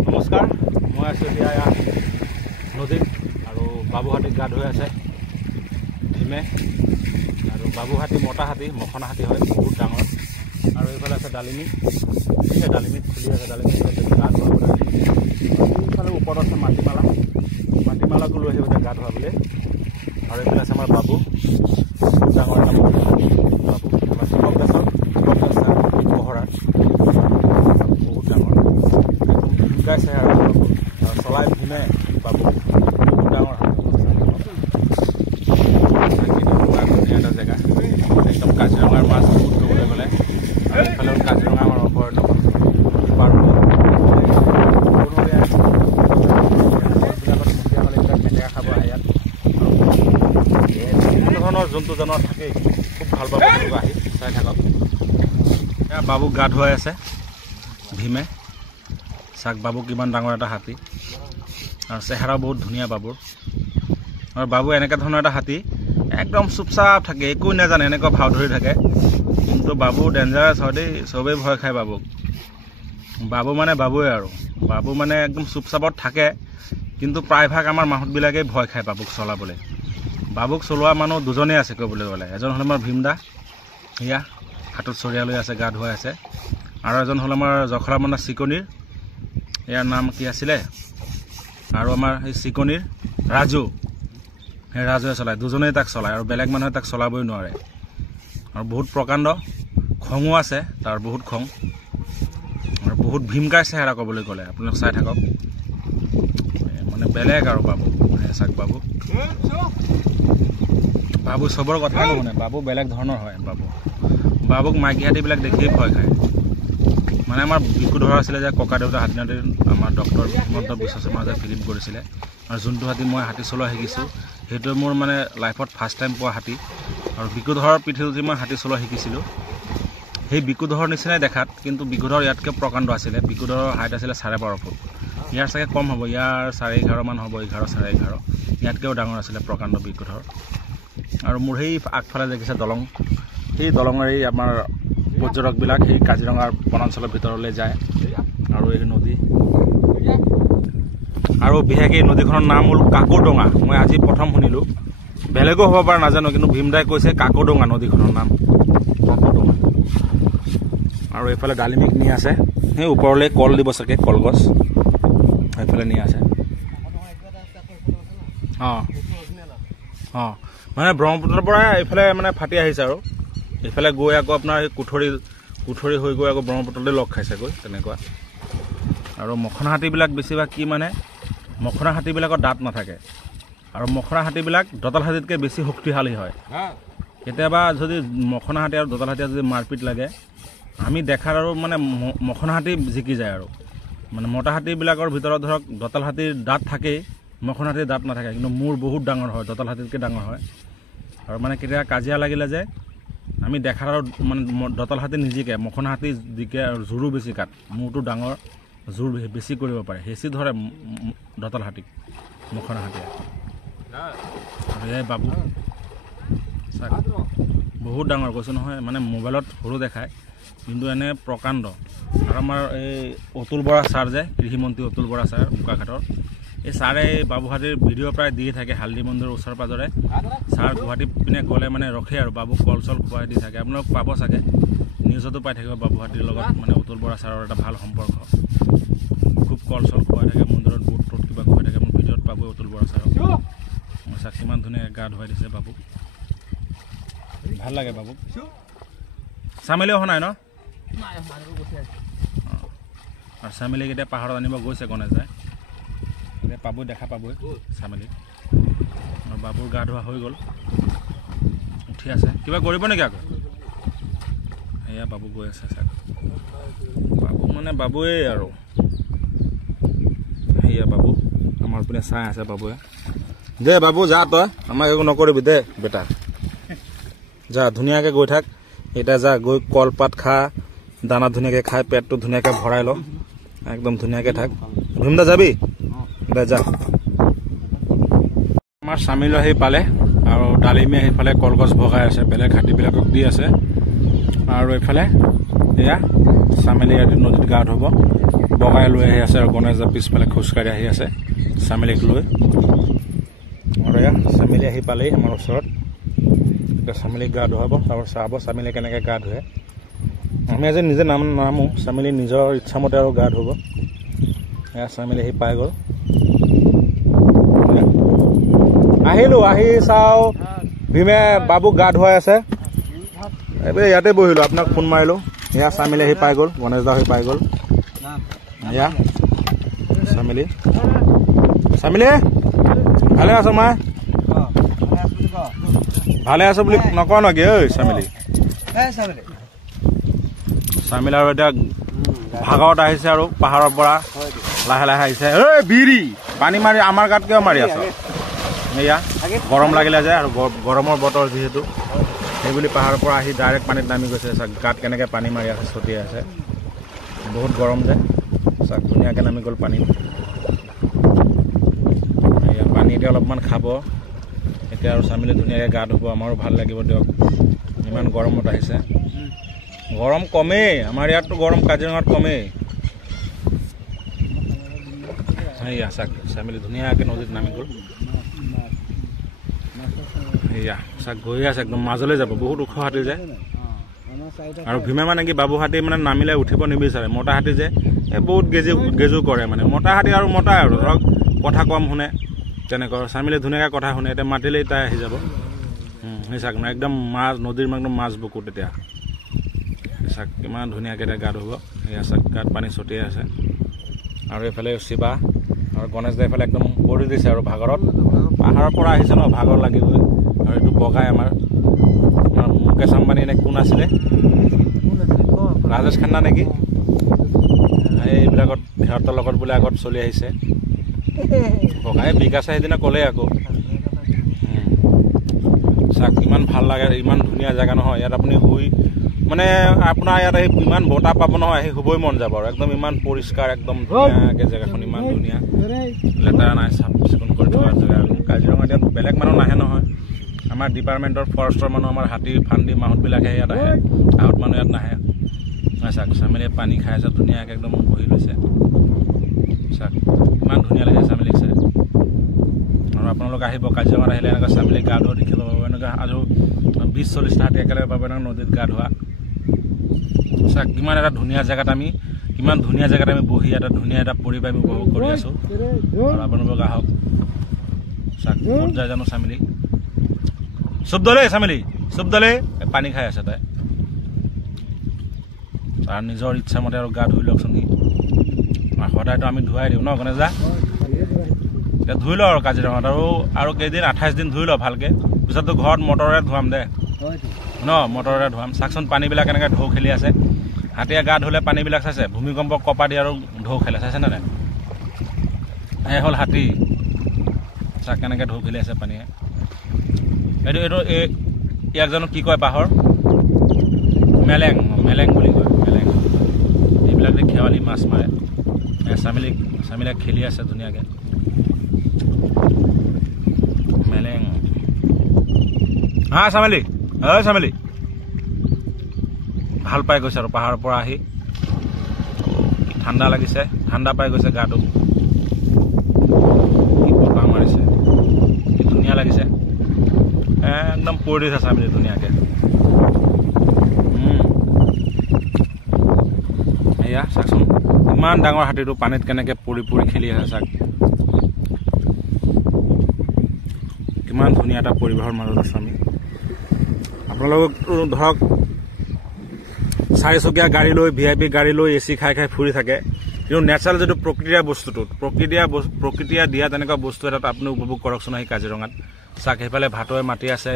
নমস্কাৰ, মই আছোঁ এতিয়া নদীত আৰু বাবুহাটীত গা ধুই আছে ভীমে। আৰু বাবুহাটী মতা হাতী, মখনা হাতী হয়, বহুত ডাঙৰ। আৰু এইফালে আছে ডালিমি, ডালিমিত খুলি আছে, ডালিমিত গা ধুৱাবলৈ। এইফালে ওপৰত আছে মাটিমালাকো লৈ আহিব গা ধুৱাবলৈ। আৰু এইফালে আছে আমাৰ বাবু, বহুত ডাঙৰ এটা বাবু, পহৰা বহুত ডাঙৰ, শিকাইছে আৰু চলাই ভীমে বাবু বহুত ডাঙৰ হয়। এটা জেগা একদম কাজিৰঙাৰ মাছ বহুত ক'বলৈ গ'লে। আৰু এইফালে কাজিৰঙা আমাৰ অভয়াৰণ্য পাৰ মেটেকা খাব আহে ইয়াত। বিভিন্ন ধৰণৰ জন্তু জানোৱাৰ থাকেই, খুব ভাল পাব আহি চাই থাকক। এয়া বাবুক গা ধুৱাই আছে ভীমে। চাক বাবু কিমান ডাঙৰ এটা হাতী, আৰু চেহেৰা বহুত ধুনীয়া বাবুৰ। আৰু বাবু এনেকুৱা ধৰণৰ এটা হাতী, একদম চুপচাপ থাকে, একো নাজানে, এনেকুৱা ভাও ধৰি থাকে। কিন্তু বাবু ডেঞ্জাৰাছ হয় দেই, চবেই ভয় খায় বাবুক। বাবু মানে বাবুৱে আৰু বাবু মানে একদম চুপচাপত থাকে, কিন্তু প্ৰায়ভাগ আমাৰ মানুহবিলাকেই ভয় খায় বাবুক চলাবলৈ। বাবুক চলোৱা মানুহ দুজনেই আছে ক'বলৈ গ'লে। এজন হ'ল আমাৰ ভীমদা, সেয়া হাতত চৰিয়া লৈ আছে, গা ধুৱাই আছে। আৰু এজন হ'ল আমাৰ জখলা মন্দা চিকনিৰ, ইয়াৰ নাম কি আছিলে, আৰু আমাৰ সেই চিকনিৰ ৰাজু, সেই ৰাজুৱে চলায়, দুজনেই তাক চলায়। আৰু বেলেগ মানুহে তাক চলাবই নোৱাৰে। আৰু বহুত প্ৰকাণ্ড, খঙো আছে তাৰ, বহুত খং, আৰু বহুত ভীমকাই চেহেৰা ক'বলৈ গ'লে। আপোনালোক চাই থাকক, মানে বেলেগ আৰু বাবু। চাক বাবু চবৰ কথাই নুশুনে, বাবু বেলেগ ধৰণৰ হয়। বাবুক মাইকী হাতীবিলাক দেখিয়ে ভয় খায়। মানে আমাৰ বিকু ধৰা আছিলে যে ককা দেউতা হাতী নাতি, আমাৰ ডক্টৰ হিমন্ত বিশ্ব শৰ্মাই যে ফিল্ম কৰিছিলে। আৰু যোনটো হাতী মই হাতী চলোৱা শিকিছোঁ, সেইটোৱে মোৰ মানে লাইফত ফাৰ্ষ্ট টাইম পোৱা হাতী। আৰু বিকুধৰৰ পিঠিত উঠি মই হাতী চলোৱা শিকিছিলোঁ। সেই বিকুধৰৰ নিচিনাই দেখাত, কিন্তু বিকুধৰ ইয়াতকৈ প্ৰকাণ্ড আছিলে। বিকুধৰৰ হাইট আছিলে 12.5 ফুট, ইয়াৰ চাগে কম হ'ব, ইয়াৰ 11.5 মান হ'ব, 11, 11.5। ইয়াতকৈও ডাঙৰ আছিলে প্ৰকাণ্ড বিকুধৰ। আৰু মোৰ সেই আগফালে দেখিছে দলং, সেই দলঙৰ এই আমাৰ পৰ্যটকবিলাক সেই কাজিৰঙাৰ বনাঞ্চলৰ ভিতৰলৈ যায়। আৰু এই নদী, আৰু বিশেষকৈ এই নদীখনৰ নাম হ'ল কাকডোঙা। মই আজি প্ৰথম শুনিলোঁ, বেলেগো হ'ব পাৰে নাজানো, কিন্তু ভীমদাই কৈছে কাকডোঙা নদীখনৰ নাম, কাকডোঙা। আৰু এইফালে ডালিমিক নি আছে, সেই ওপৰলৈ কল দিব চাগে, কলগছ সেইফালে নি আছে। মানে ব্ৰহ্মপুত্ৰৰ পৰা এইফালে মানে ফাটি আহিছে, আৰু এইফালে গৈ আকৌ আপোনাৰ সেই কুঠৰি হৈ গৈ আকৌ ব্ৰহ্মপুত্ৰতে লগ খাইছেগৈ, তেনেকুৱা। আৰু মখনা হাতীবিলাক বেছিভাগ কি মানে, মখনা হাতীবিলাকৰ দাঁত নাথাকে। আৰু মখনা হাতীবিলাক দঁতাল হাতীতকৈ বেছি শক্তিশালী হয়। কেতিয়াবা যদি মখনা হাতী আৰু দঁতাল হাতীয়ে যদি মাৰপিট লাগে, আমি দেখাৰ আৰু মানে মখনা হাতী জিকি যায়। আৰু মানে মতা হাতীবিলাকৰ ভিতৰত ধৰক দঁতাল হাতীৰ দাঁত থাকেই, মখনা হাতীৰ দাঁত নাথাকে, কিন্তু মূৰ বহুত ডাঙৰ হয়, দঁতাল হাতীতকৈ ডাঙৰ হয়। আৰু মানে কেতিয়াবা কাজিয়া লাগিলে যে আমি দেখাৰ আৰু মানে দঁতাল হাতী নিজিকে, মখনা হাতী জিকে। আৰু জোৰো বেছি কাট, মূৰটো ডাঙৰ, জোৰ বেছি কৰিব পাৰে, হেঁচি ধৰে দঁতাল হাতীক মখনা হাতীয়ে। আৰু এয়াই বাবু, বহুত ডাঙৰ কৈছোঁ নহয়, মানে মোবাইলত সৰু দেখায়, কিন্তু এনে প্ৰকাণ্ড। আৰু আমাৰ এই অতুল বৰা ছাৰ যে, কৃষিমন্ত্ৰী অতুল বৰা ছাৰ বোকাখাটৰ, এই ছাৰে বাবুহাটীৰ ভিডিঅ' প্ৰায় দিয়ে থাকে, হালধি মন্দিৰৰ ওচৰে পাঁজৰে। ছাৰ গুৱাহাটী পিনে গ'লে মানে ৰখে আৰু বাবুক কল চল খুৱাই দি থাকে। আপোনালোক পাব চাগে, নিউজতো পাই থাকিব বাবুহাটীৰ লগত মানে অতুল বৰা ছাৰৰ এটা ভাল সম্পৰ্ক, খুব কল চল খুৱাই থাকে, মন্দিৰত বুট টুট কিবা খুৱাই থাকে। মোৰ ভিডিঅ'ত পাব অতুল বৰা ছাৰক। মই চাওক কিমান ধুনীয়াকৈ গা ধুৱাই দিছে বাবুক, ভাল লাগে বাবুক। চামেলি অহা নাই ন? আৰু চামেলিক এতিয়া পাহাৰত আনিব গৈছে গণেশ যায়, এতিয়া পাবই, দেখা পাবই চামেলিক। আৰু বাবুৰ গা ধোৱা হৈ গ'ল, উঠি আছে, কিবা কৰিব নেকি আকৌ? এয়া বাবু গৈ আছে চাওক, বাবু মানে বাবুৱেই আৰু। সেয়া বাবু আমাৰ পিনে চাই আছে বাবুৱে। দে বাবু যা, তই আমাক একো নকৰিবি দে বেটা, যা ধুনীয়াকৈ গৈ থাক। এতিয়া যা, গৈ কলপাত খা, দানা ধুনীয়াকৈ খাই পেটটো ধুনীয়াকৈ ভৰাই ল, একদম ধুনীয়াকৈ থাক। ভীমদা যাবি? দে যা। আমাৰ চামিল আহি পালে, আৰু ডালিমী সেইফালে কলগছ ভগাই আছে, বেলেগ হাতীবিলাকক দি আছে। আৰু এইফালে এয়া চামেলি নদীত গা ধুব। বগাই লৈ আহি আছে আৰু গণেশ দা পিছফালে খোজকাঢ়ি আহি আছে চামেলিক লৈ আৰু এয়া চামেলি আহি পালেই আমাৰ ওচৰত এতিয়া চামেলিক গা ধুৱাব আৰু চাব চামেলি কেনেকৈ গা ধুৱে আমি আজি নিজে নামো চামেলি নিজৰ ইচ্ছামতে আৰু গা ধুব এয়া চামেলি আহি পাই গ'ল আহিলোঁ আহি চাওঁ ভীমে বাবুক গা ধুৱাই আছে এইবাৰ ইয়াতে বহিলোঁ আপোনাক ফোন মাৰিলোঁ এয়া চামেলি আহি পাই গ'ল গণেশ দা আহি পাই গ'ল এয়া চামেলি চামেলি ভালে আছ মা ভালে আছ বুলি নকওঁ নেকি ঐ চামেলি চামেলি আৰু এতিয়া ভাগৰত আহিছে আৰু পাহাৰৰ পৰা লাহে লাহে আহিছে ঐ বিৰি পানী মাৰি আমাৰ গাত কিয় মাৰি আছ এয়া গৰম লাগিলে যে আৰু গৰমৰ বতৰ যিহেতু সেইবুলি পাহাৰৰ পৰা আহি ডাইৰেক্ট পানীত নামি গৈছে চাওক গাত কেনেকৈ পানী মাৰি আছে ছটিয়াই আছে বহুত গৰম যে চাওক ধুনীয়াকৈ নামি গ'ল পানী এয়া পানী এতিয়া অলপমান খাব এতিয়া আৰু চামেলি ধুনীয়াকৈ গা ধুব আমাৰো ভাল লাগিব দিয়ক ইমান গৰমত আহিছে গৰম কমেই আমাৰ ইয়াততো গৰম কাজিৰঙাত কমেই সেয়া চাওক চামেলি ধুনীয়াকৈ নদীত নামি গ'ল সেয়া চাওক গৈ আছে একদম মাজলৈ যাব বহুত ওখ হাতী যে আৰু ভীমে মানে কি বাবু হাতী মানে নামিলে উঠিব নিবিচাৰে মতা হাতী যে বহুত গেজু কৰে মানে মতা হাতী আৰু মতাই আৰু ধৰক কথা কম শুনে তেনেকৈ চামেলি ধুনীয়াকৈ কথা শুনে এতিয়া মাতিলেই তাই আহি যাব সেই চাওক মানে একদম মাছ নদীৰ একদম মাছ বুকুত এতিয়া চাওক কিমান ধুনীয়াকৈ এতিয়া গা ধুব সেয়া চাওক গাত পানী ছটিয়াই আছে আৰু এইফালে শিৱা আৰু গণেশ দা এইফালে একদম পৰি দিছে আৰু ভাগৰত পাহাৰৰ পৰা আহিছে ন ভাগৰ লাগিবই আৰু এইটো বগাই আমাৰ মুকেশ আম্বানী নে কোন আছিলে ৰাজেশ খান্না নেকি এইবিলাকত সিহঁতৰ লগত বোলে আগত চলি আহিছে বগাই বিকাশে সেইদিনা ক'লেই আকৌ চাওক ইমান ভাল লাগে ইমান ধুনীয়া জেগা নহয় ইয়াত আপুনি শুই মানে আপোনাৰ ইয়াত আহি ইমান বতাহ পাব নহয় আহি শুবই মন যাব আৰু একদম ইমান পৰিষ্কাৰ একদম ধুনীয়াকৈ জেগাখন ইমান ধুনীয়া লেতেৰা নাই চাফ চিকুণ কৰি থোৱা জেগা কাজিৰঙাত ইয়াত বেলেগ মানুহ নাহে নহয় আমাৰ ডিপাৰ্টমেণ্টৰ ফৰেষ্টৰ মানুহ আমাৰ হাতী ফান্দি মাহতবিলাকে ইয়াত আহে আহত মানুহ ইয়াত নাহে চাওক চামেলিয়ে পানী খাই আছে ধুনীয়াকৈ একদম বহি লৈছে চাওক ইমান ধুনীয়া লাগিছে চামেলিক চাই আৰু আপোনালোক আহিব কাজিৰঙাত আহিলে এনেকৈ চামেলিক গা ধোৱা দেখিব পাব এনেকৈ আৰু 20-40টা হাতী একেলগে পাব এনেকৈ নদীত গা ধোৱা চাওক কিমান এটা ধুনীয়া জেগাত আমি বহি এটা ধুনীয়া এটা পৰিৱেশ আমি উপভোগ কৰি আছোঁ আৰু আপোনালোক আহক চাওক ক'ত যায় জানো চামেলি চুপ দলে পানী খাই আছে তাই তাৰ নিজৰ ইচ্ছামতে আৰু গা ধুই লওকচোন সি সদায়তো আমি ধুৱাই দিওঁ ন গণেশ দা এতিয়া ধুই লওঁ আৰু কাজিৰঙাত আৰু কেইদিন 28 দিন ধুই লওঁ ভালকৈ পিছততো ঘৰত মটৰেৰে ধুৱাম দে ন মটৰেৰে ধুৱাম চাওকচোন পানীবিলাক এনেকৈ ঢৌ খেলি আছে হাতীয়ে গা ধুলে পানীবিলাক চাইছে ভূমিকম্প কপা দি আৰু ঢৌ খেলে চাইছেনে নাই এই হ'ল হাতী চাওক কেনেকৈ ঢৌ খেলি আছে পানীয়ে এইটো ইয়াক জানো কি কয় বাঁহৰ মেলেং বুলি কয় মেলেং এইবিলাক দি খেৱালি মাছ মাৰে চামেলিক খেলি আছে ধুনীয়াকৈ মেলেং চামেলি চামেলি ভাল পাই গৈছে আৰু পাহাৰৰ পৰা আহি ঠাণ্ডা লাগিছে ঠাণ্ডা পাই গৈছে গাটো কি বতাহ মাৰিছে কি ধুনীয়া লাগিছে একদম পৰি দিছে চামেলি ধুনীয়াকৈ এয়া চাওকচোন ইমান ডাঙৰ হাতীটো পানীত কেনেকৈ পৰি খেলি আছে চাওক কিমান ধুনীয়া এটা পৰিৱেশৰ মাজত আছোঁ আমি আপোনালোকক ধৰক 4চকীয়া গাড়ী লৈ VIP গাড়ী লৈ AC খাই ফুৰি থাকে কিন্তু নেচাৰেল যিটো প্ৰকৃতিয়ে দিয়া তেনেকুৱা বস্তু এটা আপুনি উপভোগ কৰকচোন আহি কাজিৰঙাত চাওক সেইফালে ভাটৌৱে মাতি আছে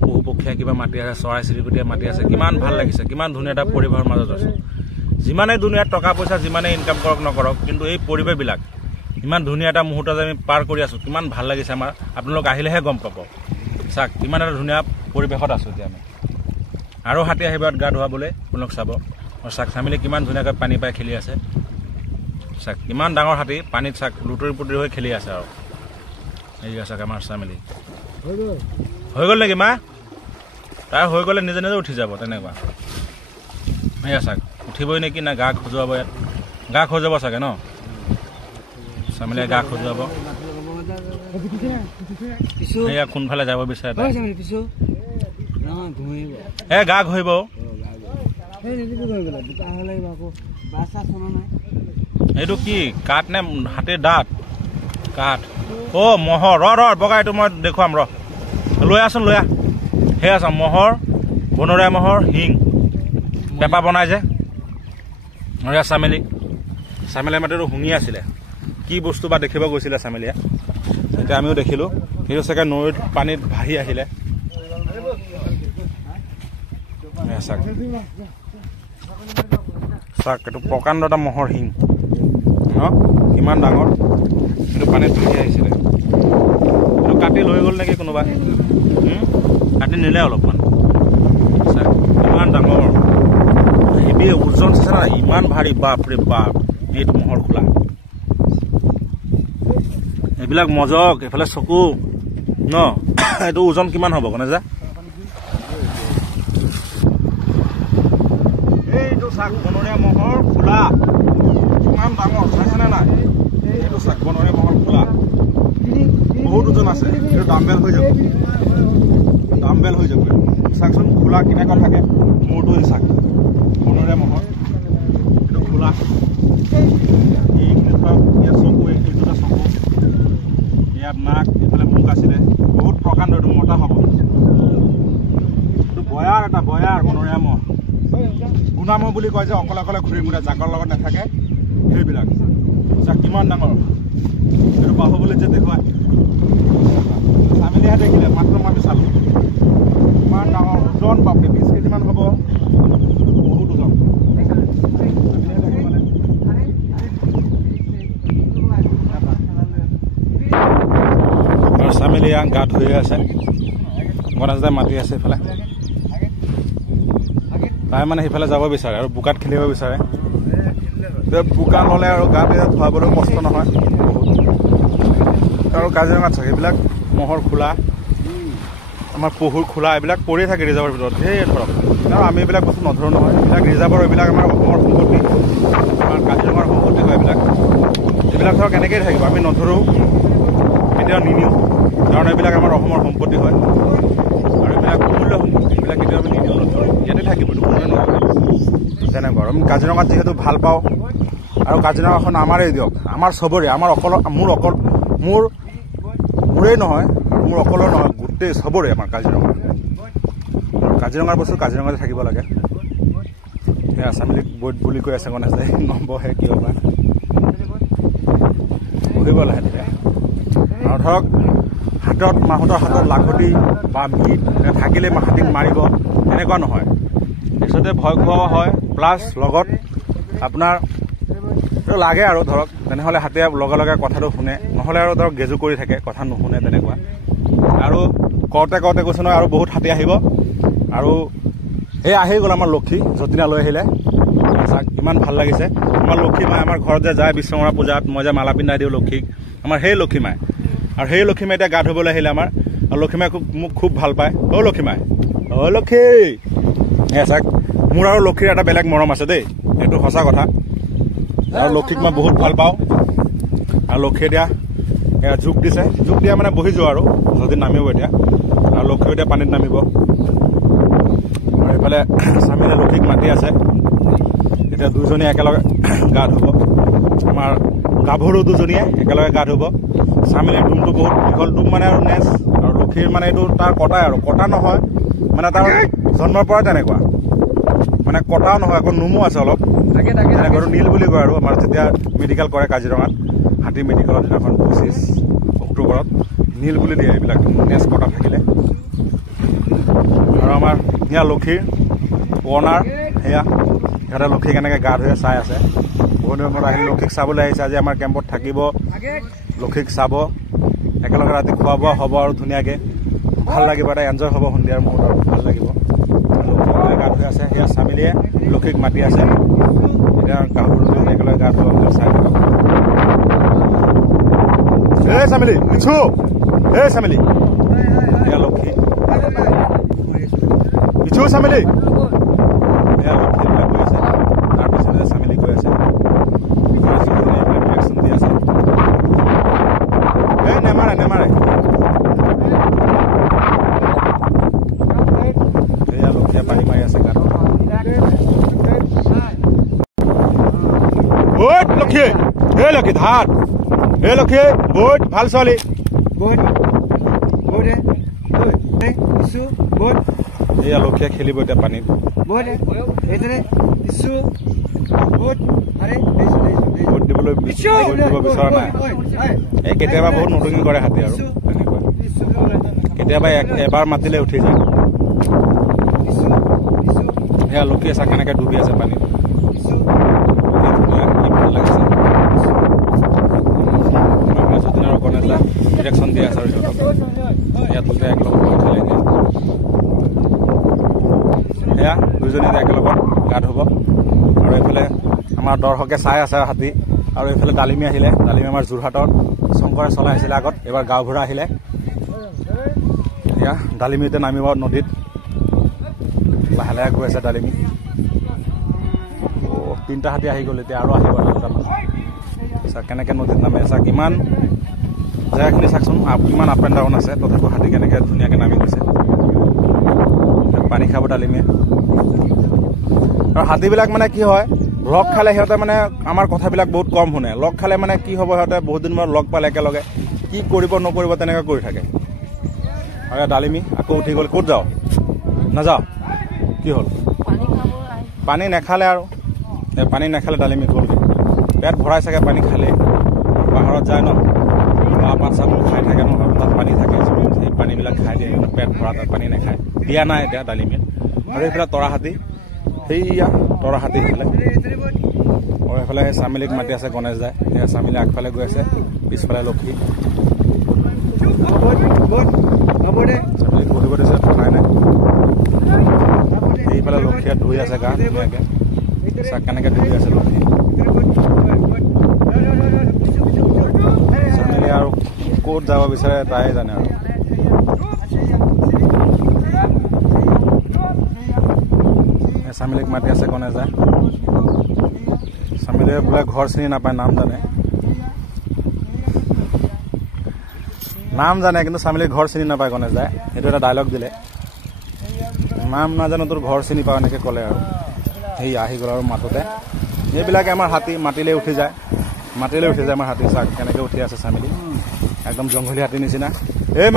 পহু পক্ষীয়ে কিবা মাতি আছে চৰাই চিৰিকটিয়ে মাতি আছে কিমান ভাল লাগিছে কিমান ধুনীয়া এটা পৰিৱেশৰ মাজত আছোঁ যিমানেই দুনিয়াত টকা পইচা যিমানেই ইনকাম কৰক নকৰক কিন্তু এই পৰিৱেশবিলাক ইমান ধুনীয়া এটা মুহূৰ্ত যে আমি পাৰ কৰি আছোঁ কিমান ভাল লাগিছে আমাৰ আপোনালোক আহিলেহে গম পাব চাওক কিমান এটা ধুনীয়া পৰিৱেশত আছোঁ এতিয়া আমি আৰু হাতী আহিব গা ধুৱাবলৈ আপোনালোক চাব আৰু চাওক চামেলি কিমান ধুনীয়াকৈ পানী পাই খেলি আছে চাওক কিমান ডাঙৰ হাতী পানীত চাওক লুটৰি পুটৰি হৈ খেলি আছে আৰু এই চাওক আমাৰ চামেলি হৈ গ'ল নেকি মা তাই হৈ গ'লে নিজে উঠি যাব তেনেকুৱা এয়া চাওক উঠিবই নেকি না গা খজুৱাব ইয়াত গা খজুৱাব চাগে ন চামিলিয়ে গা খজুৱাব এয়া কোনফালে যাব বিচাৰে গা ঘঁহিব এইটো কি কাঠ নে হাতীৰ দাঁত কাঠ মহৰ ৰ বগা এইটো মই দেখুৱাম লৈ আছোন লৈ আহ সেয়া চাম মহৰ বনৰীয়া মহৰ শিং পেপা বনাই যে চামিলিয়ে মাটিটো শুঙি আছিলে কি বস্তু বা দেখিব গৈছিলে চামিলিয়ে এতিয়া আমিও দেখিলোঁ সেইটো চাগে নৈৰ পানীত ভাহি আহিলে চাক এইটো প্ৰকাণ্ড এটা মহৰ শিং ন কিমান ডাঙৰ এইটো পানীত ভাহি আহিছিলে এইটো কাটি লৈ গ'ল নেকি কোনোবা কাটি নিলে অলপমান চাক ইমান ডাঙৰ হেভি ওজন আছে না ইমান ভাৰী বাপৰে বাপ এইটো মহৰ খোলা এইবিলাক মজক এইফালে চকু ন এইটো ওজন কিমান হ'ব কোনে যা এইটো চাক বনৰীয়া মহৰ খোলা কিমান ডাঙৰ চাইছেনে নাই এইটো চাক বনৰীয়া মহৰ খোলা বহুত ওজন আছে এইটো ডাম্বেল হৈ যাব চাকচোন খোলা কেনেকুৱা থাকে মূৰটো চাক বনৰীয়া মহৰ এইটো খোলা ইয়াত চকু এইটোটা চকু ইয়াত নাক এইফালে মুখ আছিলে বহুত প্ৰকাণ্ড এইটো মতা হ'ব এইটো বয়াৰ বনৰীয়া মহ গুণামহ বুলি কয় যে অকলে অকলে ঘূৰি ঘূৰে জাকৰ লগত নাথাকে সেইবিলাক চাক কিমান ডাঙৰ এইটো বাহুবলীত যে দেখুৱায় চামিলিহে দেখিলে মাত্ৰ মই চালোঁ ইমান ডাঙৰ ওজন বাপৰে 20 কেজিমান হ'ব বহুত ওজন আৰু চামিলিয়া গা ধুই আছে গণেশদাই মাতি আছে এইফালে তাই মানে সেইফালে যাব বিচাৰে আৰু বোকাত খেলিব বিচাৰে বোকা ল'লে আৰু গাত ধুৱাবলৈ কষ্ট নহয় আৰু কাজিৰঙাত চাগে এইবিলাক মহৰ খোলা আমাৰ পহুৰ খোলা এইবিলাক পৰি থাকে ৰিজাৰ্ভৰ ভিতৰত ধেৰ ধৰক আৰু আমি এইবিলাক বস্তু নধৰোঁ নহয় এইবিলাক ৰিজাৰ্ভৰ এইবিলাক আমাৰ অসমৰ সম্পত্তি আমাৰ কাজিৰঙাৰ সম্পত্তি হয় এইবিলাক ধৰক এনেকৈয়ে থাকিব আমি নধৰোঁ কেতিয়াও নিনিওঁ কাৰণ এইবিলাক আমাৰ অসমৰ সম্পত্তি হয় আৰু এইবিলাক অমূল্য সম্পত্তি এইবিলাক কেতিয়াও আমি নিনিওঁ নধৰোঁ ইয়াতে থাকিব এইটো কোনোৱে নধৰে তেনেকুৱা আমি কাজিৰঙাত যিহেতু ভাল পাওঁ আৰু কাজিৰঙাখন আমাৰেই দিয়ক আমাৰ চবৰে আমাৰ মোৰেই নহয় আৰু মোৰ অকলৰ নহয় গোটেই চবৰে আমাৰ কাজিৰঙাৰ বস্তু কাজিৰঙাতে থাকিব লাগে সেয়া চামিলিক বৈদ বুলি কৈ আছে গণেশদাই নবহে কিয় বা বহিব লাগে তেতিয়া আৰু ধৰক মাহঁতৰ হাতত লাখুটি বা মিট থাকিলে হাতীক মাৰিব এনেকুৱা নহয় পিছতে ভয় খুওৱা হয় প্লাছ লগত আপোনাৰ লাগে আৰু ধৰক তেনেহ'লে হাতীয়ে লগে লগে কথাটো শুনে নহ'লে আৰু ধৰক গেজু কৰি থাকে কথা নুশুনে তেনেকুৱা আৰু কওঁতে কৈছোঁ নহয় আৰু বহুত হাতী আহিব আৰু এই আহি গ'ল আমাৰ লক্ষী যতীনা লৈ আহিলে চাওক ইমান ভাল লাগিছে আমাৰ লক্ষী মাই আমাৰ ঘৰত যে যায় বিশ্বকৰ্মা পূজাত মই যে মালা পিন্ধাই দিওঁ লক্ষীক আমাৰ সেই লক্ষী মাই আৰু সেই লক্ষী মাই এতিয়া গা ধুবলৈ আহিলে আমাৰ আৰু লক্ষী মাই মোক খুব ভাল পায় লক্ষী মাই লক্ষী চাওক মোৰ আৰু লক্ষীৰ এটা বেলেগ মৰম আছে দেই এইটো সঁচা কথা আৰু লক্ষীক মই বহুত ভাল পাওঁ আৰু লক্ষীয়ে এতিয়া জোক দিছে জোক দিয়া মানে বহি যোৱা আৰু যদি নামিব এতিয়া আৰু লক্ষীও এতিয়া পানীত নামিব আৰু এইফালে চামিলে লক্ষীক মাতি আছে এতিয়া দুজনীয়ে একেলগে গা ধুব আমাৰ গাভৰু দুজনীয়ে একেলগে গা ধুব চামিলিৰ ডুমটো বহুত দীঘল ডুম মানে আৰু নেচ আৰু লক্ষীৰ মানে এইটো তাৰ কটাই আৰু কটা নহয় মানে তাৰ জন্মৰ পৰাই তেনেকুৱা মানে কটাও নহয় আকৌ নোমো আছে অলপ এনেকৈ নীল বুলি কয় আৰু আমাৰ যেতিয়া মেডিকেল কৰে কাজিৰঙাত হাতী মেডিকেলৰ দিনাখন 25 অক্টোবৰত নীল বুলি দিয়ে এইবিলাক নেচ কটা থাকিলে আৰু আমাৰ সেয়া লক্ষীৰ ওৱনাৰ সেয়া সিহঁতে লক্ষীক এনেকৈ গা ধুই চাই আছে বহুত দিনৰ মূৰত আহি লক্ষীক চাবলৈ আহিছে আজি আমাৰ কেম্পত থাকিব লক্ষীক চাব একেলগে ৰাতি খোৱা বোৱা হ'ব আৰু ধুনীয়াকৈ ভাল লাগিব এটা এনজয় হ'ব সন্ধিয়াৰ মুহূৰ্তত ভাল লাগিব লক্ষীক গা ধুই আছে সেয়া চামিলিয়ে লক্ষীক মাতি আছে এতিয়া গাভৰু একেলগে গা ধুব চাই থাকক চামিলি পিছু চামিলি এয়া লক্ষী পিছু চামিলি এয়া লক্ষী কৈ আছে তাৰপিছতে চামিলি কৈ আছে বৈত লক্ষী হে লক্ষী ধাত হে লক্ষী বৈত ভাল ছোৱালী এয়া লক্ষীয়ে খেলিব এতিয়া পানীত ভোট দিবলৈ দিব বিচৰা নাই এই কেতিয়াবা বহুত নতুন কৰে হাতী আৰু তেনেকুৱা কেতিয়াবা এবাৰ মাতিলে উঠি যায় সেয়া লক্ষীয়ে চাহ কেনেকে ডুবি আছে পানীত ধুনীয়া কি ভাল লাগিছে যতীন আৰু গণেশদা ডিৰেকশ্যন দি আছে আৰু সিহঁতক ইয়াত দুটা একেলগত উঠালে দিয়ে সেয়া দুইজনী একেলগত গা ধুব আৰু এইফালে আমাৰ দৰ্শকে চাই আছে হাতী আৰু এইফালে ডালিমী আহিলে ডালিমী আমাৰ যোৰহাটৰ শংকৰে চলাই আহিছিলে আগত এইবাৰ গাঁওবুঢ়া আহিলে এয়া ডালিমীতে নামিব নদীত লাহে লাহে গৈ আছে ডালিমী তিনিটা হাতী আহি গ'ল এতিয়া আৰু আহিব দুটামান চাওক কেনেকৈ নদীত নামে চাওক ইমান জেগাখিনি চাওকচোন কিমান আপ এণ্ড ডাউন আছে তথাপিও হাতী কেনেকৈ ধুনীয়াকৈ নামি গৈছে পানী খাব ডালিমীয়ে আৰু হাতীবিলাক মানে কি হয় লগ খালে সিহঁতে মানে আমাৰ কথাবিলাক বহুত কম শুনে লগ খালে মানে কি হ'ব সিহঁতে বহুত দিন মূৰত লগ পালে একেলগে কি কৰিব নকৰিব তেনেকৈ কৰি থাকে আৰু ডালিমী আকৌ উঠি গ'ল ক'ত যাওঁ নাযাওঁ কি হ'ল পানী নাখালে আৰু পানী নাখালে ডালিমী গ'লগৈ পেট ভৰাই চাগে পানী খালেই পাহাৰত যায় ন পাত চাত খাই থাকে ন তাত পানী থাকে সেই পানীবিলাক খাই দিয়ে পেট ভৰা তাত পানী নাখায় দিয়া নাই এতিয়া ডালিমীয়ে আৰু এইফালে তৰা হাতী সেইয়া তৰা হাতী সেইফালে আৰু এইফালে সেই চামিলিক মাতি আছে গণেশ দাই সেই চামিলি আগফালে গৈ আছে পিছফালে লক্ষী চামিলিক বহিব দিছে থকাই নাই সেইফালে লক্ষীয়ে ধুই আছে গা ধুনীয়াকৈ চাক কেনেকৈ ধুই আছে লক্ষী চামিলি আৰু ক'ত যাব বিচাৰে তাই জানে আৰু চামিলিক মাতি আছে গণেশ দাই চামিলিয়ে বোলে ঘৰ চিনি নাপায় নাম জানে কিন্তু চামিলিৰ ঘৰ চিনি নাপায় গণেশ দাই সেইটো এটা ডাইলগ দিলে নাম নাজানো তোৰ ঘৰ চিনি পাওঁ এনেকৈ ক'লে আৰু সেই আহি গ'ল আৰু মাতোতে এইবিলাকে আমাৰ হাতী মাতিলে উঠি যায় আমাৰ হাতী চাক কেনেকৈ উঠি আছে চামিলি একদম জংঘলী হাতী নিচিনা এই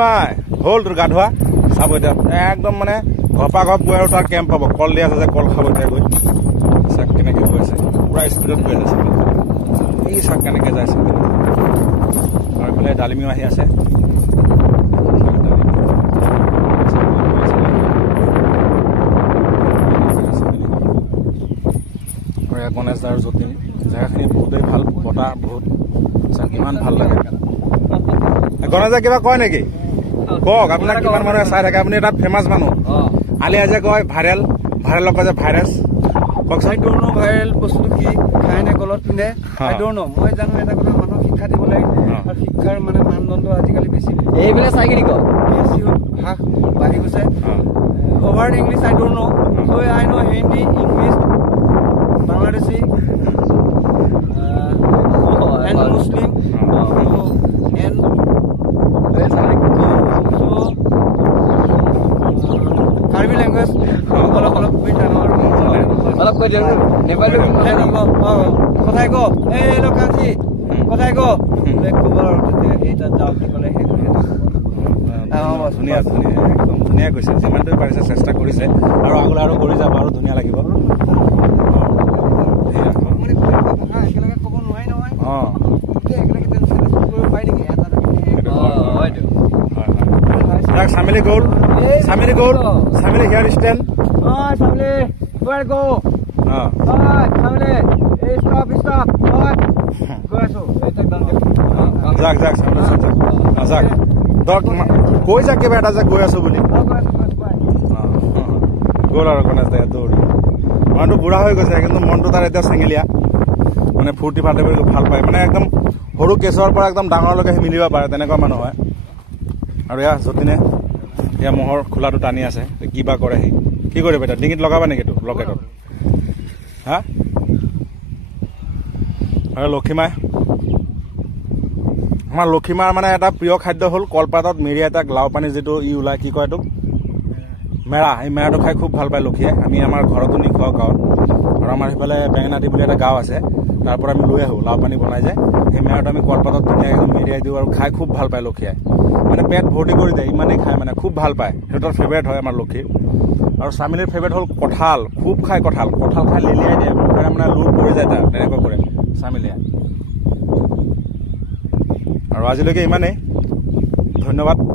মাই হ'ল তোৰ গা ধোৱা চাব এতিয়া একদম মানে ঘপা ঘপ গৈ আৰু তাৰ কেম্প পাব কল দি আছে যে কল খাব এতিয়া গৈ চাক কেনেকৈ গৈ আছে পূৰা স্পীডত গৈ আছে চামিলি এই চাক কেনেকৈ যায় চামিলি আৰু এইফালে ডালিমীও আহি আছে গণেশ আৰু যতীন জেগাখিনি বহুতেই ভাল বতাহ বহুত চাওক ইমান ভাল লাগে গণেশে কিবা কয় নেকি কওক আপোনাক কিমান মানুহে চাই থাকে আপুনি এটা ফেমাছ মানুহ আলি আজে কয় ভাইৰেলক কয় যে ভাইৰাছ কওকচোন ভাইৰেল বস্তুটো কি খাই নে গলত পিন্ধে মই জানো এটা কথা মানুহক শিক্ষা দিব লাগে আৰু শিক্ষাৰ মানে মানদণ্ড আজিকালি বেছি এইবিলাক চাই কিনি বেছি হ্ৰাস বাঢ়ি গৈছে over English I don't know so I know Hindi English Bangladeshi and Muslim and Karbi language অলপ কৈ দিয়ক নেপালী কথাই ক এই লোকাঞ্চি কথাই ক খবৰ এই তাত যাওঁ বুলি ক'লে ধুনীয়া একদম ধুনীয়া কৈছে যিমান দূৰ পাৰিছে চেষ্টা কৰিছে আৰু আগলৈ আৰু কৰি যাব আৰু ধুনীয়া লাগিব চামিলি গ'ল Chameli here stand Chameli where go Chameli stop গৈ আছো যাক কৈ যাক কিবা এটা যে গৈ আছো বুলি গ'ল আৰু গণেশ দাই দৌৰি মানুহটো বুঢ়া হৈ গৈছে কিন্তু মনটো তাৰ এতিয়া চেঙেলীয়া মানে ফূৰ্তি ফাৰ্তি কৰি ভাল পায় মানে একদম সৰু কেঁচুৱাৰ পৰা একদম ডাঙৰলৈকে সি মিলিব পাৰে তেনেকুৱা মানুহ হয় আৰু এয়া যতীনে এয়া মহৰ খোলাটো টানি আছে কি বা কৰে সি কি কৰিব এতিয়া ডিঙিত লগাবা নেকি এইটো লকেটত হা আৰু লক্ষীমাই আমাৰ লক্ষীমাৰ মানে এটা প্ৰিয় খাদ্য হ'ল কলপাতত মেৰিয়াই তাক লাও পানী যিটো ই ওলায় কি কয় এইটোক মেৰা, এই মেৰাটো খাই খুব ভাল পায় লক্ষীয়ে। আমি আমাৰ ঘৰতো নি খুৱাওঁ গাঁৱত, আৰু আমাৰ সেইফালে বেঙেনাটি বুলি এটা গাঁও আছে, তাৰ পৰা আমি লৈ আহোঁ লাও পানী বনাই যায়। সেই মেৰাটো আমি কলপাতত ধুনীয়াকৈ মেৰিয়াই দিওঁ আৰু খাই খুব ভাল পায় লক্ষীয়ে। মানে পেট ভৰ্তি কৰি দিয়ে, ইমানেই খায় মানে খুব ভাল পায়। সিহঁতৰ ফেভৰেট হয় আমাৰ লক্ষীৰ। আৰু চামিলিৰ ফেভৰেট হ'ল কঁঠাল, খুব খায় কঁঠাল খাই লেলিয়াই দিয়ে, মুখেৰে মানে লোট পৰি যায় তাৰ, তেনেকৈ কৰে চামিলিয়ে। আৰু আজিলৈকে ইমানেই, ধন্যবাদ।